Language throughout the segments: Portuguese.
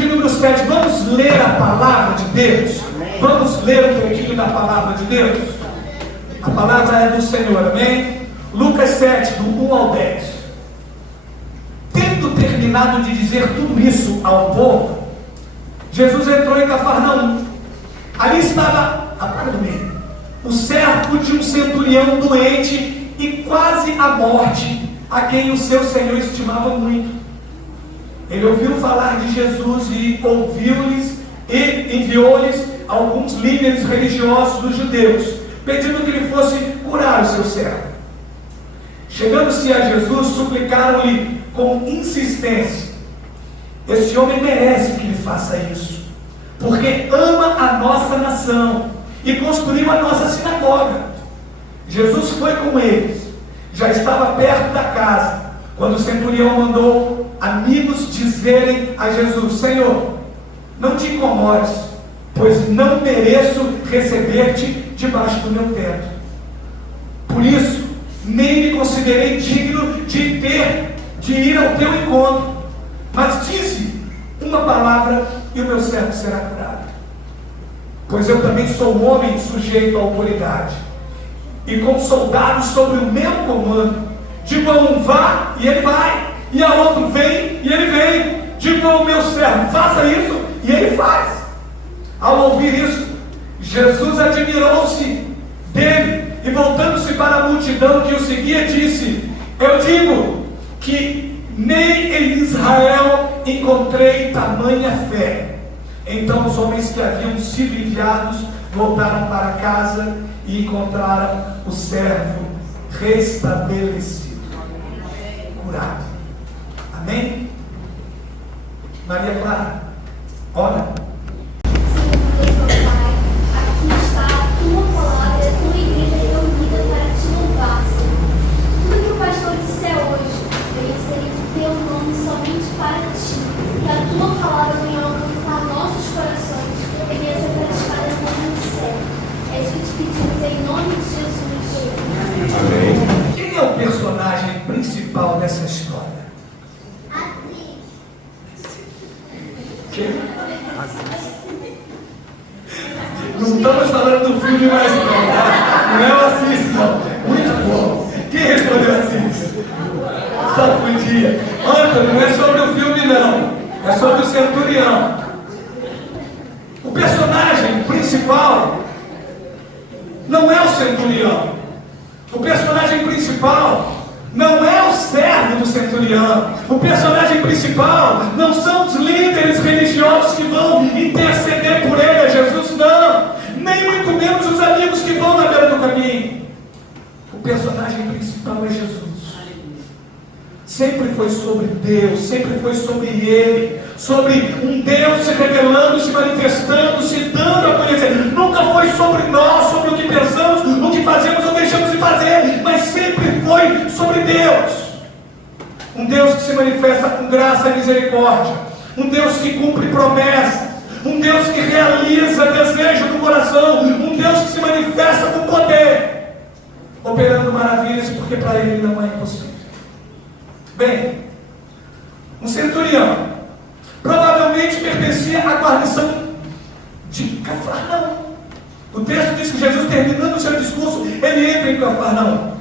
de número 7, vamos ler a palavra de Deus? Vamos ler um pouquinho da palavra de Deus? A palavra é do Senhor, amém? Lucas 7, do 1 ao 10. Tendo terminado de dizer tudo isso ao povo, Jesus entrou em Cafarnaum. Ali estava, agora no meio, o servo de um centurião doente e quase à morte, a quem o seu senhor estimava muito. Ele ouviu falar de Jesus e ouviu-lhes e enviou-lhes alguns líderes religiosos dos judeus, pedindo que ele fosse curar o seu servo. Chegando-se a Jesus, suplicaram-lhe com insistência: esse homem merece que lhe faça isso, porque ama a nossa nação e construiu a nossa sinagoga. Jesus foi com eles, já estava perto da casa, quando o centurião mandou amigos dizerem a Jesus: Senhor, não te incomodes, pois não mereço receber-te debaixo do meu teto. Por isso, nem me considerei digno de ir ao teu encontro, mas dize uma palavra e o meu servo será curado. Pois eu também sou um homem sujeito à autoridade, e com soldados sobre o meu comando. Digo a um vá, e ele vai, e a outro vem, e ele vem. Digo ao meu servo, faça isso, e ele faz. Ao ouvir isso, Jesus admirou-se dele, e voltando-se para a multidão que o seguia, disse: eu digo que nem em Israel encontrei tamanha fé. Então os homens que haviam sido enviados voltaram para casa e encontraram o servo restabelecido, curado. Amém? Maria Clara, ora. Aqui está a tua palavra, a tua igreja reunida para te louvar, Senhor. Tudo que o pastor disser hoje, venha ser o teu nome somente para ti. Que a tua palavra venha alcançar nossos corações e venha ser praticada no nome do céu. É isso que te pedimos em nome de Jesus. Amém. Quem é o personagem principal dessa história? Não estamos falando do filme mais não, tá? Não é o Assis, não. Muito bom. Quem respondeu Assis? Só podia. Antônio, não é sobre o filme não. É sobre o centurião. O personagem principal não é o centurião. O personagem principal não é o servo do centurião. O personagem principal não são os líderes religiosos que vão interceder por ele a Jesus, não. Nem muito menos os amigos que vão na beira do caminho. O personagem principal é Jesus. Sempre foi sobre Deus, sempre foi sobre Ele, sobre um Deus se revelando, se manifestando, se dando a conhecer. Nunca foi sobre nós, sobre o que pensamos, o que fazemos ou deixamos de fazer, mas sempre foi sobre Deus. Um Deus que se manifesta com graça e misericórdia, um Deus que cumpre promessas, um Deus que realiza desejo do coração, um Deus que se manifesta com poder, operando maravilhas, porque para Ele não é impossível. Bem, um centurião provavelmente pertencia à guarnição de Cafarnaum. O texto diz que Jesus, terminando o seu discurso, ele entra em Cafarnaum,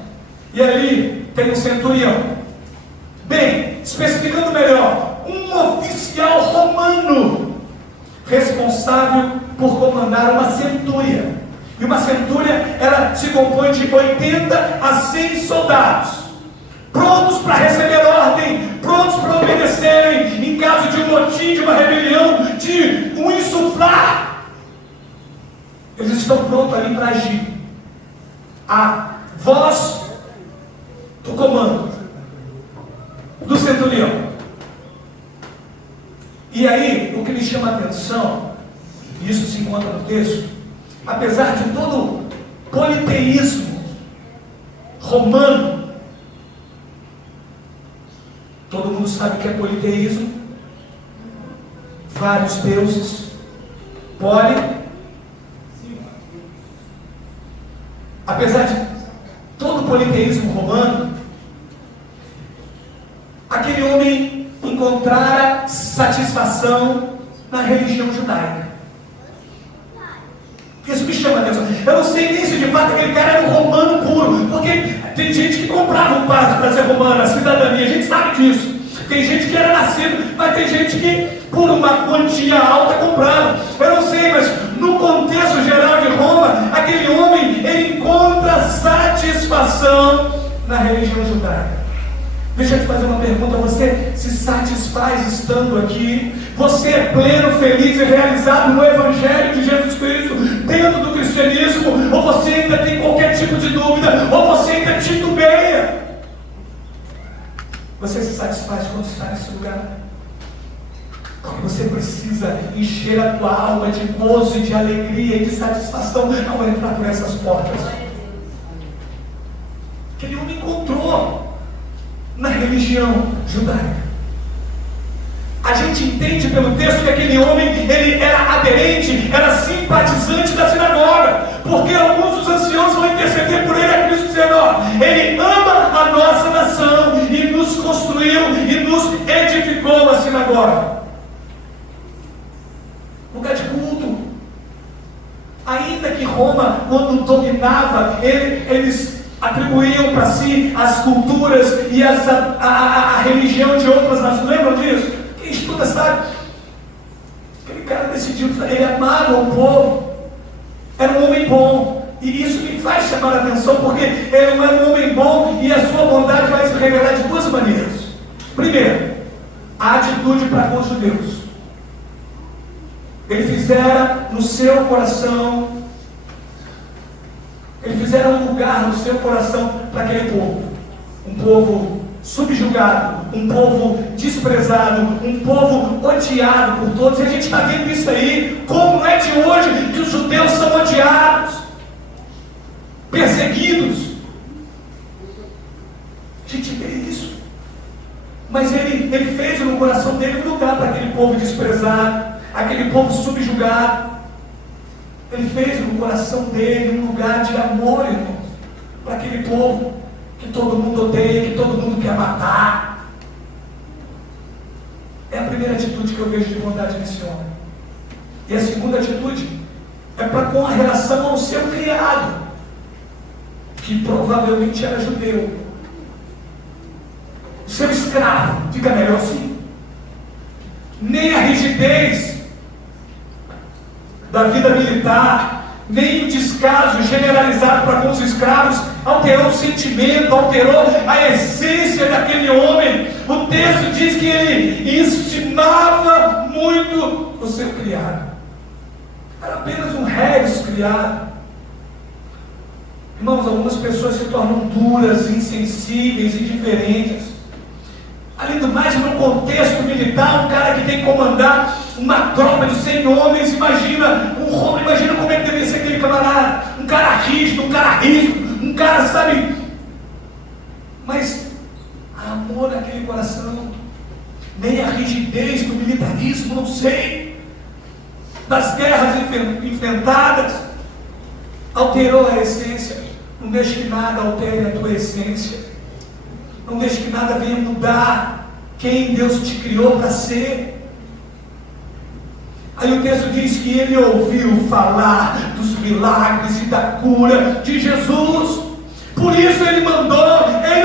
e ali tem um centurião. Bem, especificando melhor, um oficial romano responsável por comandar uma centúria. E uma centúria, ela se compõe de 80 a 100 soldados, prontos para receber ordem, prontos para obedecerem em caso de um motim, de uma rebelião, de um insuflar. Eles estão prontos ali para agir. A voz do comando do centurião. E aí, o que me chama a atenção, e isso se encontra no texto, apesar de todo o politeísmo romano, todo mundo sabe o que é politeísmo, vários deuses, apesar de todo o politeísmo romano, aquele homem encontrara satisfação na religião judaica. Isso me chama a atenção. Eu não sei nem se de fato aquele cara era um romano puro, porque tem gente que comprava um passe para ser romano, a cidadania, a gente sabe disso. Tem gente que era nascido, mas tem gente que por uma quantia alta comprava. Eu não sei, mas no contexto geral de Roma, aquele homem, ele encontra satisfação na religião judaica. Deixa eu te fazer uma pergunta: você se satisfaz estando aqui? Você é pleno, feliz e realizado no Evangelho de Jesus Cristo, dentro do cristianismo? Ou você ainda tem qualquer tipo de dúvida? Ou você ainda titubeia? Você se satisfaz quando está nesse lugar? Porque você precisa encher a tua alma de gozo e de alegria e de satisfação ao entrar por essas portas. Aquele homem encontrou na religião judaica. A gente entende pelo texto que aquele homem, ele era aderente, era simpatizante da sinagoga, porque alguns dos anciãos vão interceder por ele a Cristo, dizendo: ó, ele ama a nossa nação e nos construiu e nos edificou a sinagoga, lugar de culto. Ainda que Roma, quando dominava, eles atribuíam para si as culturas e a religião de outras nações. Lembram disso? Quem estuda sabe. Aquele cara decidiu, ele amava o povo, era um homem bom, e isso me faz chamar a atenção, porque ele era um homem bom e a sua bondade vai se revelar de duas maneiras. Primeiro, a atitude para com os judeus. Ele fizera no seu coração, ele fizera um lugar no seu coração para aquele povo, um povo subjugado, um povo desprezado, um povo odiado por todos. E a gente está vendo isso aí, como não é de hoje que os judeus são odiados, perseguidos. A gente vê isso. Mas ele fez no coração dele um lugar para aquele povo desprezado, aquele povo subjugado. Ele fez no coração dele um lugar de amor, irmãos, para aquele povo que todo mundo odeia, que todo mundo quer matar. É a primeira atitude que eu vejo de bondade nesse homem. E a segunda atitude é para com a relação ao seu criado, que provavelmente era judeu, o seu escravo. Fica melhor assim. Nem a rigidez da vida militar, nem o descaso generalizado para com os escravos alterou o sentimento, alterou a essência daquele homem. O texto diz que ele estimava muito o seu criado. Era apenas um réis criado. Irmãos, algumas pessoas se tornam duras, insensíveis, indiferentes. Além do mais, no contexto militar, um cara que tem que comandar uma tropa de 100 homens, imagina como é que deveria ser aquele camarada, um cara rígido, um cara, sabe, mas amor naquele coração, nem a rigidez do militarismo, não sei, das guerras enfrentadas, alterou a essência. Não deixe que nada altere a tua essência. Não deixe que nada venha mudar quem Deus te criou para ser. Aí o texto diz que ele ouviu falar dos milagres e da cura de Jesus. Por isso ele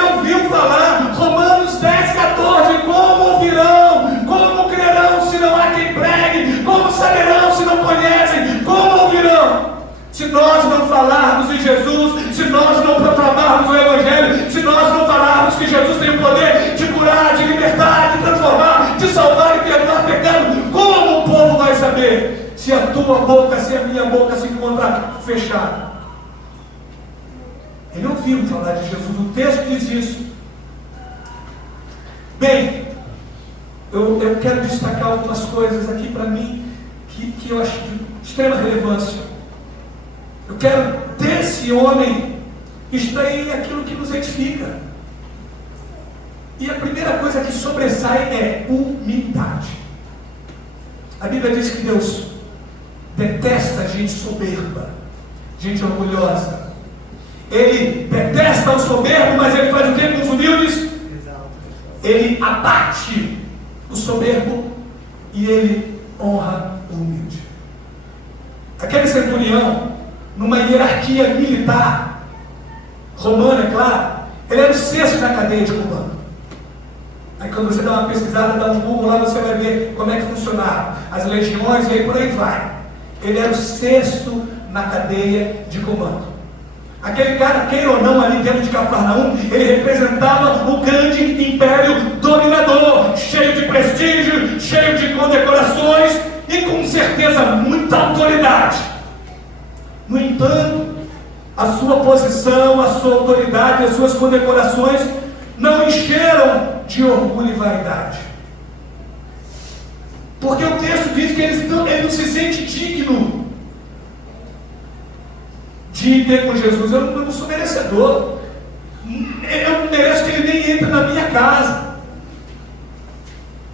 ouviu falar. Romanos 10:14. Como ouvirão? Como crerão se não há quem pregue? Como saberão se não conhecem? Como ouvirão? Se nós não falarmos de Jesus, se nós não proclamarmos o Evangelho, se nós não falarmos que Jesus tem o poder de curar, de libertar, de transformar, de salvar e perdoar pecado, como o povo vai saber se a tua boca, se a minha boca se encontrar fechada? Ele ouviu falar de Jesus, o texto diz isso. Bem, eu quero destacar algumas coisas aqui para mim que eu acho de extrema relevância. Eu quero desse homem extrair aquilo que nos edifica. E a primeira coisa que sobressai é humildade. A Bíblia diz que Deus detesta gente soberba, gente orgulhosa. Ele detesta o soberbo, mas ele faz o que com os humildes? Ele abate o soberbo e ele honra o humilde. Aquele centurião, numa hierarquia militar romana, é claro, ele era o sexto na cadeia de comando. Aí quando você dá uma pesquisada, dá um Google lá, você vai ver como é que funcionava as legiões e aí por aí vai. Ele era o sexto na cadeia de comando. Aquele cara, queira ou não, ali dentro de Cafarnaum, ele representava o grande império dominador, cheio de prestígio, cheio de condecorações e com certeza muita autoridade. No entanto, a sua posição, a sua autoridade, as suas condecorações não encheram de orgulho e vaidade. Porque o texto diz que ele não se sente digno de ter com Jesus. Eu não sou merecedor. Eu não mereço que ele nem entre na minha casa.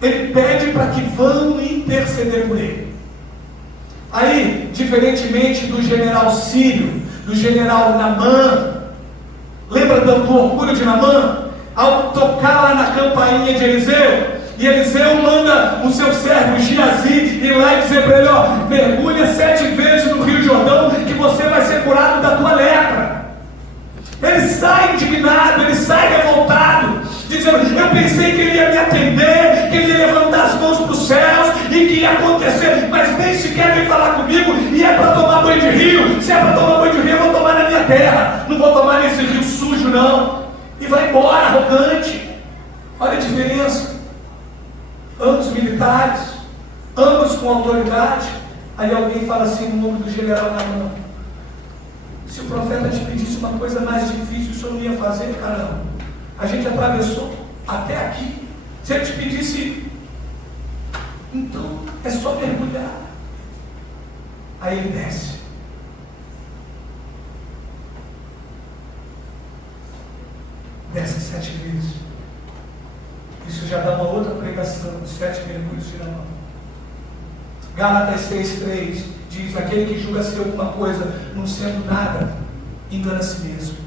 Ele pede para que vão interceder por ele. Aí, diferentemente do general Sírio, do general Naamã, lembra do orgulho de Naamã? Ao tocar lá na campainha de Eliseu, e Eliseu manda o seu servo Giazi ir lá e dizer para ele: ó, mergulha 7 vezes no Rio Jordão, que você vai ser curado da tua lepra. Ele sai indignado, ele sai revoltado, dizendo: eu pensei que ele ia me atender, que ele ia levantar as mãos para os céus e que ia acontecer, mas nem sequer vem falar comigo, e é para tomar banho de rio. Se é para tomar banho de rio, eu vou tomar na minha terra, não vou tomar nesse rio sujo não. E vai embora, arrogante. Olha a diferença. Ambos militares, ambos com autoridade. Aí alguém fala assim no nome do general Naamã: se o profeta te pedisse uma coisa mais difícil, o senhor não ia fazer? Caramba, a gente atravessou até aqui. Se ele te pedisse, então é só mergulhar. Aí ele desce. Desce 7 vezes. Isso já dá uma outra pregação, os 7 mergulhos de Naamã. Gálatas 6,3 diz: aquele que julga ser alguma coisa, não sendo nada, engana a si mesmo.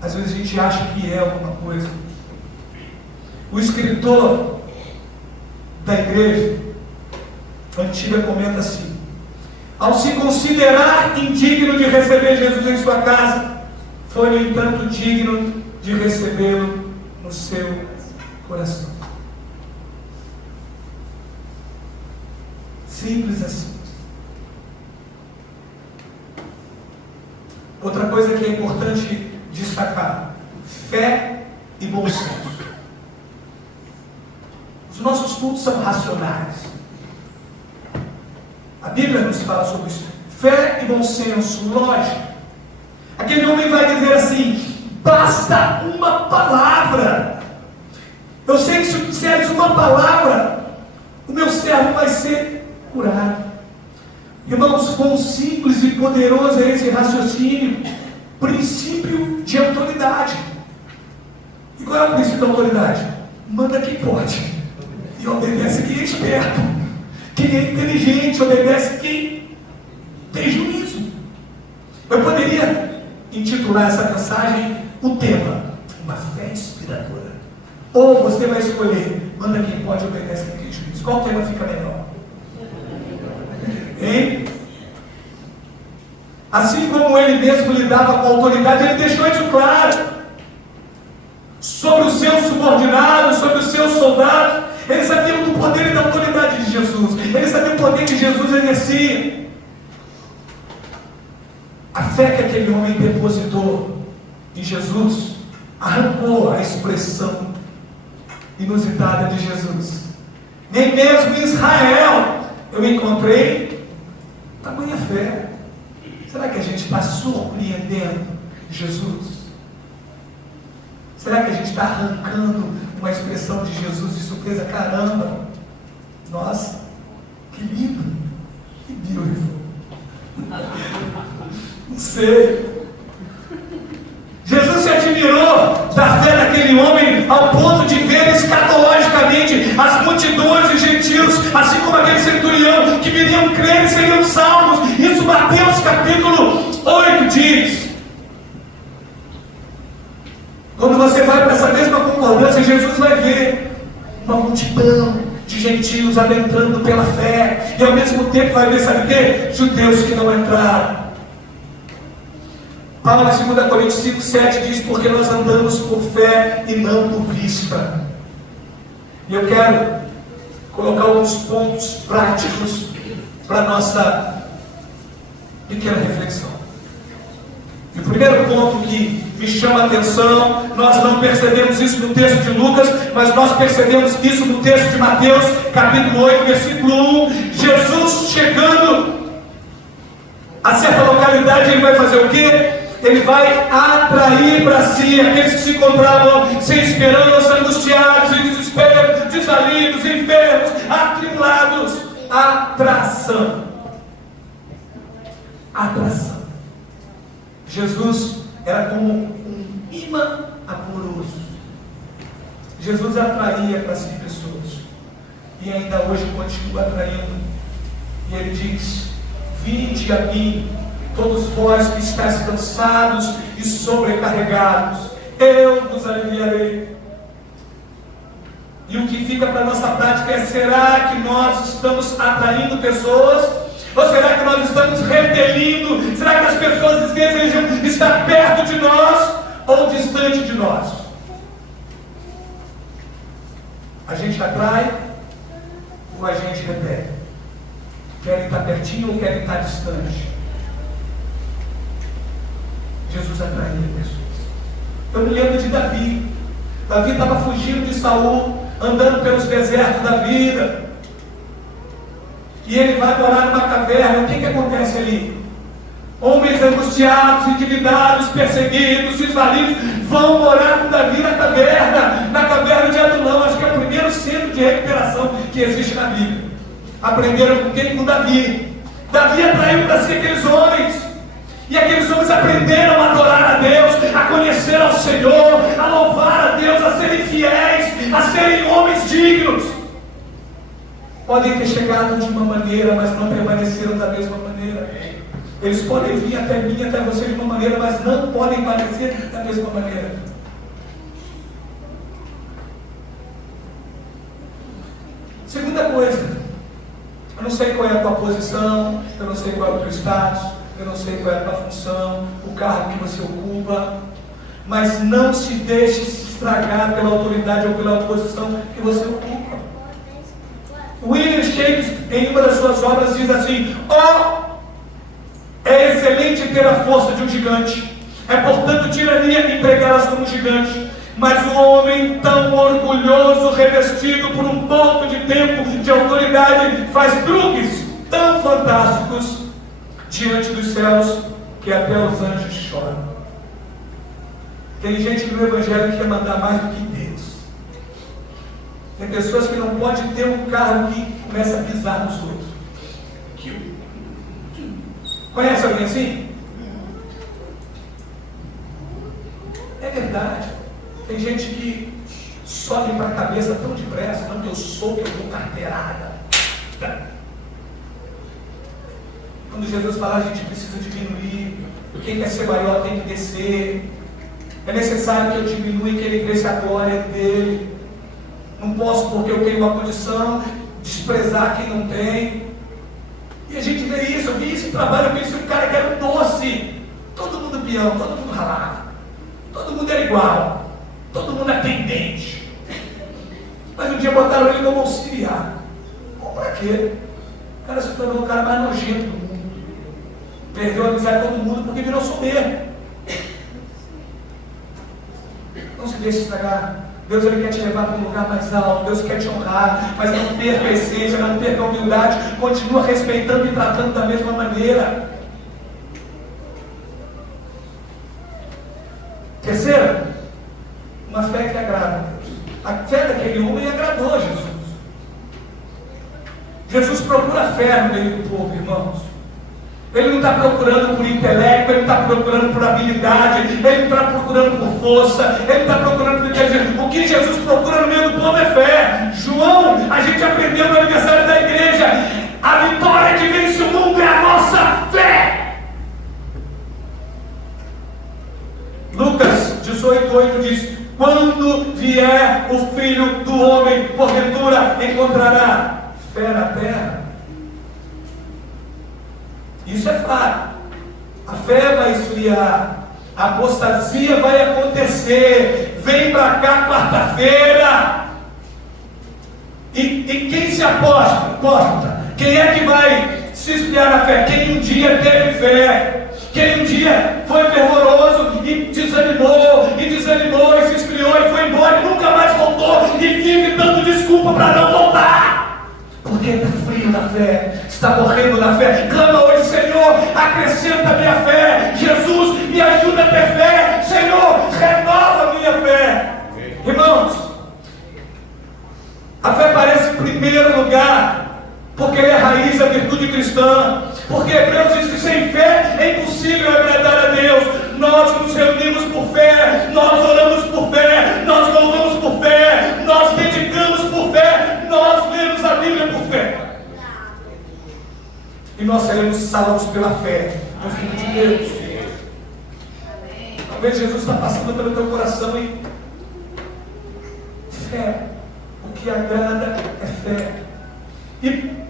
Às vezes a gente acha que é alguma coisa. O escritor da igreja antiga comenta assim: ao se considerar indigno de receber Jesus em sua casa, foi, no entanto, digno de recebê-lo no seu coração. Simples assim. Outra coisa que é importante destacar: fé e bom senso. Os nossos cultos são racionais. A Bíblia nos fala sobre isso. Fé e bom senso, lógica. Aquele homem vai dizer assim: basta uma palavra. Eu sei que se eu disseres uma palavra, o meu servo vai ser curado. Irmãos, quão simples e poderoso é esse raciocínio. Princípio de autoridade. E qual é o princípio da autoridade? Manda quem pode e obedece quem é esperto, quem é inteligente, obedece quem tem juízo. Eu poderia intitular essa mensagem o tema: uma fé inspiradora. Ou você vai escolher: manda quem pode, obedece quem tem juízo. Qual tema fica melhor? Hein? Assim como ele mesmo lidava com a autoridade, ele deixou isso claro sobre os seus subordinados, sobre os seus soldados. Eles sabiam do poder e da autoridade de Jesus. Eles sabiam o poder que Jesus exercia. A fé que aquele homem depositou em Jesus arrancou a expressão inusitada de Jesus. Nem mesmo em Israel eu encontrei tamanha fé. Será que a gente está surpreendendo Jesus? Será que a gente está arrancando uma expressão de Jesus de surpresa? Caramba, nossa, que lindo, que beautiful. Não sei. Jesus se admirou da fé daquele homem ao ponto de ver escatologicamente as multidões de gentios, assim como aquele centurião, que viriam crer e seriam salvos. Isso Mateus capítulo 8 diz. Quando você vai para essa mesma concordância, Jesus vai ver uma multidão de gentios adentrando pela fé, e ao mesmo tempo vai ver, sabe o quê? Judeus que não entraram. Paulo em 2 Coríntios 5:7 diz: porque nós andamos por fé e não por vista. E eu quero colocar alguns pontos práticos para a nossa pequena reflexão. E o primeiro ponto que me chama a atenção, nós não percebemos isso no texto de Lucas, mas nós percebemos isso no texto de Mateus, capítulo 8, versículo 1. Jesus chegando a certa localidade, ele vai fazer o quê? Ele vai atrair para si aqueles que se encontravam sem esperança, angustiados, em desespero, desvalidos, enfermos, atribulados. Atração. Atração. Jesus era como um imã amoroso. Jesus atraía para si pessoas. E ainda hoje continua atraindo. E ele diz: vinde a mim, todos vós que estáis cansados e sobrecarregados, eu vos aliviarei. E o que fica para a nossa prática é: será que nós estamos atraindo pessoas? Ou será que nós estamos repelindo? Será que as pessoas desejam estar perto de nós ou distante de nós? A gente atrai ou a gente repele? Querem estar pertinho ou querem estar distante? Jesus atraía pessoas. Eu me lembro de Davi. Davi estava fugindo de Saul, andando pelos desertos da vida. E ele vai morar numa caverna. O que acontece ali? Homens angustiados, endividados, perseguidos, desvalidos, vão morar com Davi na caverna de Adulão. Acho que é o primeiro centro de recuperação que existe na Bíblia. Aprenderam com quem? Com Davi. Davi atraiu para si aqueles homens. E aqueles homens aprenderam a adorar a Deus, a conhecer ao Senhor, a louvar a Deus, a serem fiéis, a serem homens dignos. Podem ter chegado de uma maneira, mas não permaneceram da mesma maneira. Eles podem vir até mim, até você de uma maneira, mas não podem permanecer da mesma maneira. Segunda coisa, eu não sei qual é a tua posição, eu não sei qual é o teu status, eu não sei qual é a tua função, o cargo que você ocupa, mas não se deixe se estragar pela autoridade ou pela posição que você ocupa. William Shakespeare, em uma das suas obras, diz assim: é excelente ter a força de um gigante, é portanto tirania empregá-las como um gigante, mas o homem tão orgulhoso, revestido por um pouco de tempo de autoridade, faz truques tão fantásticos diante dos céus que até os anjos choram. Tem gente no Evangelho que quer mandar mais do que Deus. Tem pessoas que não podem ter um carro que começa a pisar nos outros. Conhece alguém assim? É verdade. Tem gente que sobe para a cabeça tão depressa: não, que eu sou, que eu dou carteirada. Quando Jesus fala, a gente precisa diminuir. Quem quer ser maior tem que descer. É necessário que eu diminua e que ele cresça a glória dele. Não posso, porque eu tenho uma condição, desprezar quem não tem. E a gente vê isso, eu vi isso em trabalho, eu pensei, um cara que era um doce. Todo mundo peão, todo mundo ralado. Todo mundo era igual. Todo mundo atendente. Mas um dia botaram ele como auxiliar. Bom, pra quê? O cara se tornou o cara mais nojento do mundo. Perdeu a amizade de todo mundo porque virou soberbo. Não se deixe estragar. Deus, ele quer te levar para um lugar mais alto. Deus quer te honrar, mas não perca a essência, não perca a humildade. Continua respeitando e tratando da mesma maneira. Terceiro, uma fé que agrada a Deus. A fé daquele homem agradou a Jesus. Jesus procura fé no meio do povo, irmãos. Ele não está procurando por intelecto, ele não está procurando por habilidade, ele não está procurando por força, ele não está procurando por inteligência. O que Jesus procura no meio do povo é fé. João, a gente aprendeu no aniversário da igreja: a vitória que vence o mundo é a nossa fé. Lucas 18:8 diz: quando vier o Filho do Homem, porventura encontrará terra. Isso é fato. A fé vai esfriar. A apostasia vai acontecer. Vem para cá quarta-feira. E quem se aposta? Quem é que vai se esfriar na fé? Quem um dia teve fé. Quem um dia foi fervoroso e desanimou e se esfriou e foi embora e nunca mais voltou e vive dando desculpa para não voltar. Porque está frio na fé, está morrendo na fé. Clama hoje, Senhor, acrescenta a minha fé. Jesus, me ajuda a ter fé. Senhor, renova a minha fé. Irmãos, a fé parece em primeiro lugar porque ele é a raiz da virtude cristã. Porque Hebreus diz que sem fé é impossível agradar a Deus. Nós nos reunimos por fé, nós oramos por fé, nós louvamos por fé, nós dedicamos por fé, nós lemos a Bíblia por fé. E nós seremos salvos pela fé no Filho de Deus. Talvez Jesus está passando pelo teu coração e fé. O que agrada é fé. E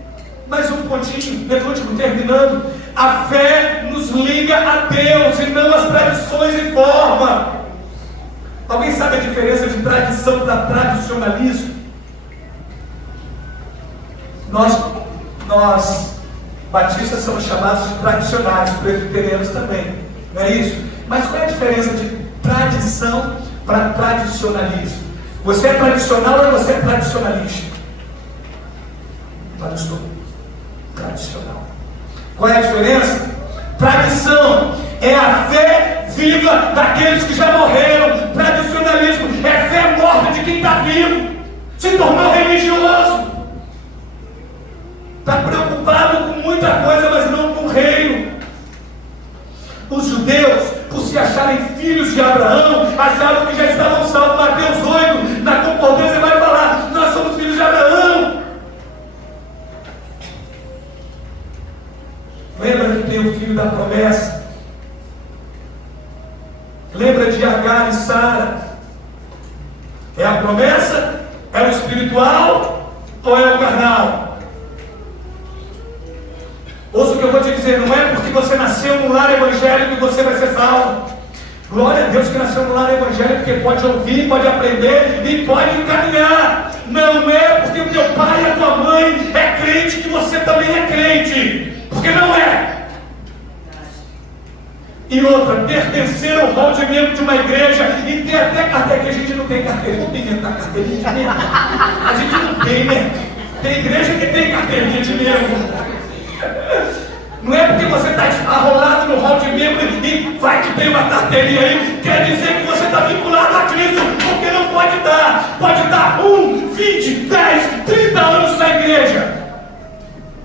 mais um pontinho, penúltimo, terminando. A fé nos liga a Deus e não as tradições e forma. Alguém sabe a diferença de tradição para tradicionalismo? Nós batistas somos chamados de tradicionais, presbiterianos também, não é isso? Mas qual é a diferença de tradição para tradicionalismo? Você é tradicional ou você é tradicionalista? Tradicional. Qual é a diferença? Tradição é a fé viva daqueles que já morreram. Tradicionalismo é a fé morta de quem está vivo. Se tornou religioso. Está preocupado com muita coisa, mas não com o reino. Os judeus, por se acharem filhos de Abraão, acharam que já estavam salvos. Mateus 8, na concordância vai falar: nós somos filhos de Abraão. Lembra que tem o filho da promessa? Lembra de Agar e Sara? É a promessa? É o espiritual ou é o carnal? Ouça o que eu vou te dizer, não é porque você nasceu no lar evangélico que você vai ser salvo. Glória a Deus que nasceu no lar evangélico, porque pode ouvir, pode aprender e pode encaminhar. Não é porque o teu pai e a tua mãe é crente que você também é crente. Porque não é. E outra, pertencer ao hall de membro de uma igreja e ter até carteirinha, que a gente não tem carteirinha, não tem que inventar carteirinha de membro. A gente não tem, né? Tem igreja que tem carteirinha de membro. Não é porque você está arrolado no hall de membro e vai que tem uma carteirinha aí, quer dizer que você está vinculado a Cristo, porque não pode dar. Pode dar 1, 20, 10, 30 anos na igreja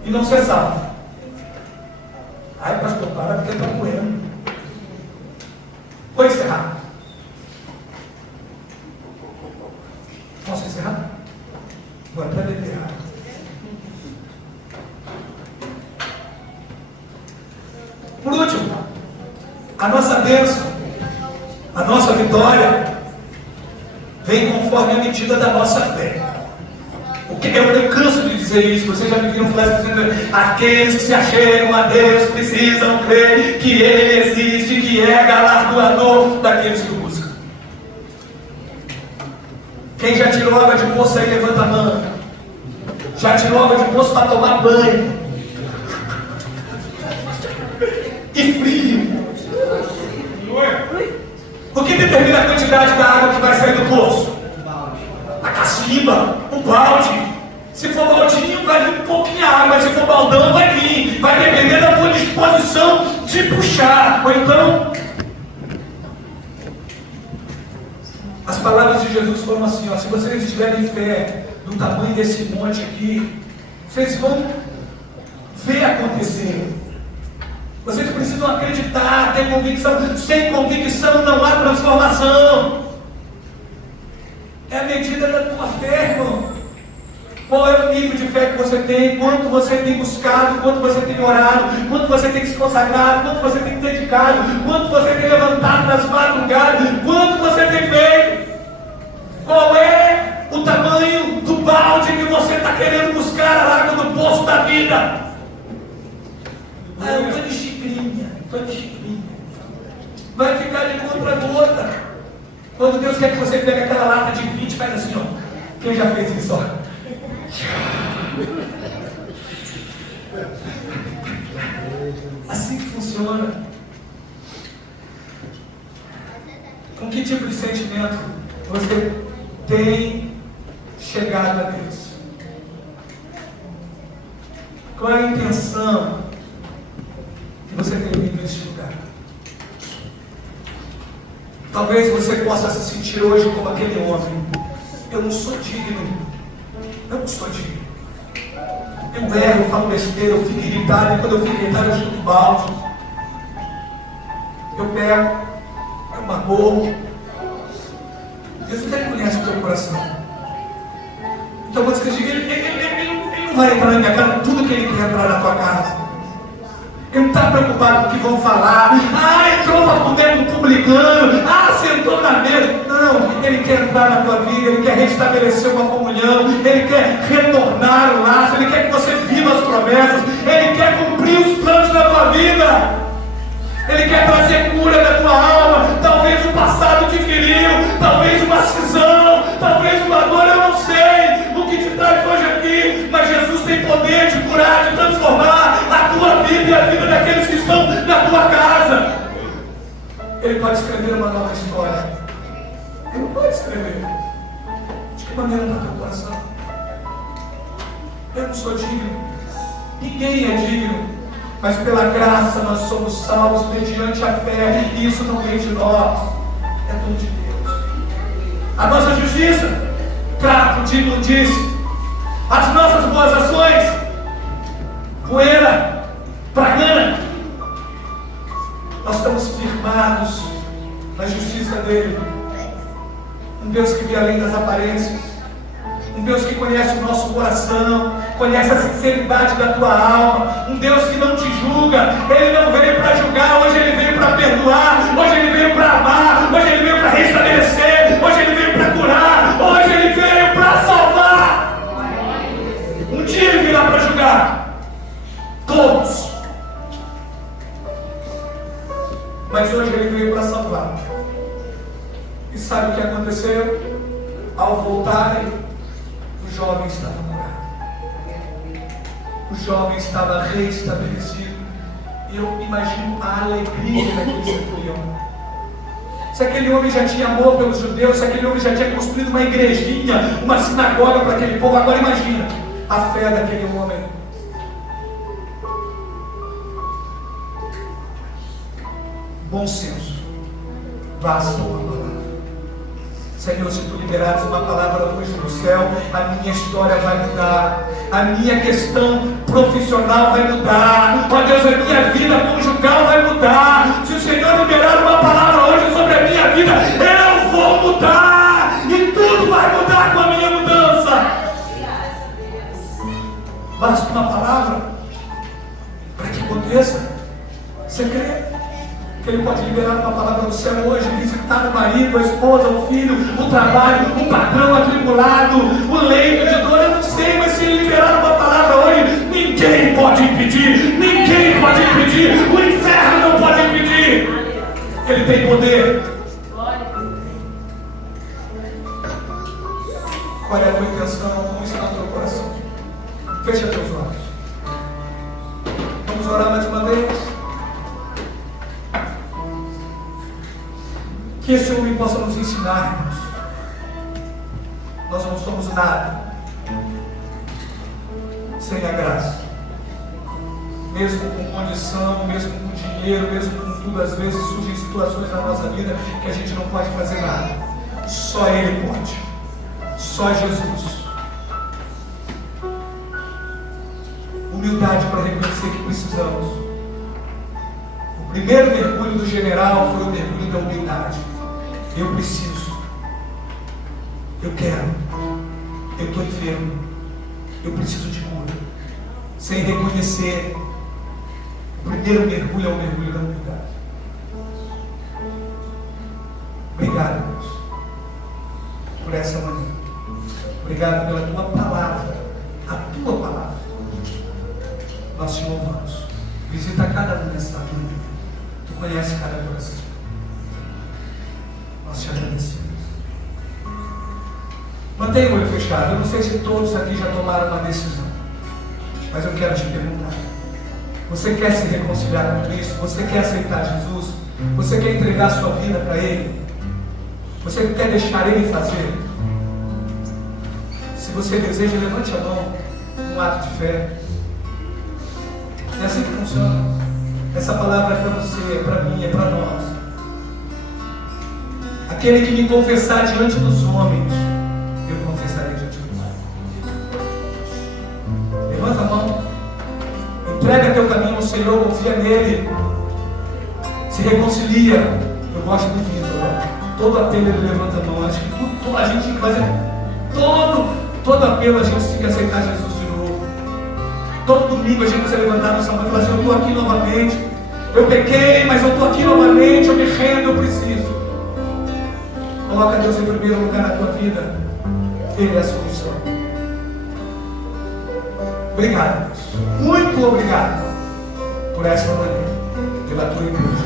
e não ser salvo. Ai, pastor, para porque está moendo. Vou encerrar. Posso encerrar? Vou até beber água. Por último, a nossa bênção, a nossa vitória, vem conforme a medida da nossa fé. O que eu canso de dizer isso, vocês já me viram falar dizendo: aqueles que se achegam a Deus precisam crer que Ele existe, que é galardoador daqueles que o buscam. Quem já tirou água de poço aí, levanta a mão. Já tirou água de poço para tomar banho. E frio. O que determina a quantidade da água que vai sair do poço? A cacimba, o balde. Se for baldinho, vai vir um pouquinho a água, mas se for baldão, vai vir. Vai depender da tua disposição de puxar. Ou então, as palavras de Jesus foram assim: ó, se vocês tiverem fé do tamanho desse monte aqui, vocês vão ver acontecer. Vocês precisam acreditar, ter convicção. Sem convicção não há transformação. É a medida da tua fé, irmão. Qual é o nível de fé que você tem? Quanto você tem buscado? Quanto você tem orado? Quanto você tem se consagrado? Quanto você tem dedicado? Quanto você tem levantado nas madrugadas? Quanto você tem feito? Qual é o tamanho do balde que você está querendo buscar a água do poço vida. Ah, eu estou de xicrinha. Vai ficar de contra-gota. Quando Deus quer que você pegue aquela lata de 20, faz assim, ó. Quem já fez isso, ó? Assim que funciona. Com que tipo de sentimento você tem chegado a Deus? Qual é a intenção que você tem vindo neste lugar? Talvez você possa se sentir hoje como aquele homem. Eu não sou digno. Eu não sou digno. Eu erro, eu falo besteira, eu fico irritado. E quando eu fico irritado, eu chuto balde. Eu pego, eu magoo. Jesus, ele conhece o teu coração. Então você diz, ele não vai entrar na minha casa tudo que ele quer entrar na tua casa. Ele não está preocupado com o que vão falar. Ah, entrou para comer com um publicano. Ah, sentou na mesa. Não, ele quer entrar na tua vida. Ele quer restabelecer uma comunhão. Ele quer retornar o laço. Ele quer que você viva as promessas. Ele quer cumprir os planos da tua vida. Ele quer trazer cura da tua alma. Talvez o passado te feriu. Talvez uma cisão. Talvez uma dor. Eu não sei o que te traz hoje aqui. Mas Jesus tem poder de curar, de transformar a tua vida e a vida daqueles que estão na tua casa. Ele pode escrever uma nova história. Ele pode escrever. De que maneira está teu coração? Eu não sou digno. Ninguém é digno. Mas pela graça nós somos salvos mediante a fé. E isso não vem de nós. É dom de Deus. A nossa justiça, trapo de imundície. As nossas boas ações, poeira, pragana. Nós estamos firmados na justiça dele. Um Deus que vê além das aparências. Um Deus que conhece o nosso coração, conhece a sinceridade da tua alma. Um Deus que não te julga. Ele não veio para julgar, hoje ele veio para perdoar. Hoje ele veio para amar. Hoje ele veio para restabelecer. Hoje ele veio para curar. Hoje ele veio para salvar. Um dia ele virá para julgar todos. Mas hoje ele veio para salvar. E sabe o que aconteceu? Ao voltarem, o jovem estava curado. O jovem estava restabelecido. E eu imagino a alegria daquele centurião. Se aquele homem já tinha amor pelos judeus, se aquele homem já tinha construído uma igrejinha, uma sinagoga para aquele povo, agora imagina a fé daquele homem. Bom senso. Basta uma palavra. Senhor, se tu liberares uma palavra hoje do céu, a minha história vai mudar. A minha questão profissional vai mudar. Ó Deus, a minha vida conjugal vai mudar. Se o Senhor liberar uma palavra hoje sobre a minha vida, eu vou mudar. E tudo vai mudar com a minha mudança. Basta uma palavra para que aconteça. Você crê? Que Ele pode liberar uma palavra do céu hoje, visitar o marido, a esposa, o filho, o trabalho, o patrão atribulado, o leito de dor, eu não sei, mas se Ele liberar uma palavra hoje, ninguém pode impedir, ninguém pode impedir, o inferno não pode impedir. Ele tem poder. Qual é a tua intenção? Como está o teu coração? Fecha teus olhos. Vamos orar mais uma vez. Que esse homem possa nos ensinar, irmãos. Nós não somos nada sem a graça. Mesmo com condição, mesmo com dinheiro, mesmo com tudo, às vezes surgem situações na nossa vida que a gente não pode fazer nada. Só Ele pode. Só Jesus. Humildade para reconhecer que precisamos. O primeiro mergulho do general foi o mergulho da humildade. Eu preciso, eu quero, eu estou enfermo, eu preciso de cura. Sem reconhecer, o primeiro mergulho é o mergulho da humildade. Obrigado, Deus, por essa manhã. Obrigado pela tua palavra, a tua palavra. nós te louvamos. Visita cada um nessa vida. Tu conhece cada coração. Nós te agradecemos. Mantenha o olho fechado. Eu não sei se todos aqui já tomaram uma decisão, mas eu quero te perguntar: você quer se reconciliar com Cristo? Você quer aceitar Jesus? Você quer entregar sua vida para Ele? Você quer deixar Ele fazer? Se você deseja, levante a mão num ato de fé. É assim que funciona. Essa palavra é para você, é para mim, é para nós. Aquele que me confessar diante dos homens, eu confessarei diante do Pai. Levanta a mão. Entrega teu caminho ao Senhor, confia nele. Se reconcilia. Eu gosto muito disso. Todo apelo ele levanta a mão. Acho que a gente tem que fazer. Todo apelo a gente tem que aceitar Jesus de novo. Todo domingo a gente precisa levantar nossa mão e falar assim: eu estou aqui novamente. Eu pequei, mas eu estou aqui novamente. Eu me rendo, eu preciso. Coloca Deus em primeiro lugar na tua vida. Ele é a solução. Obrigado, Deus. Muito obrigado por esta manhã, pela tua igreja.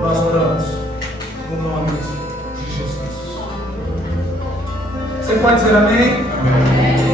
Nós oramos no nome de Jesus. Você pode dizer amém? Amém.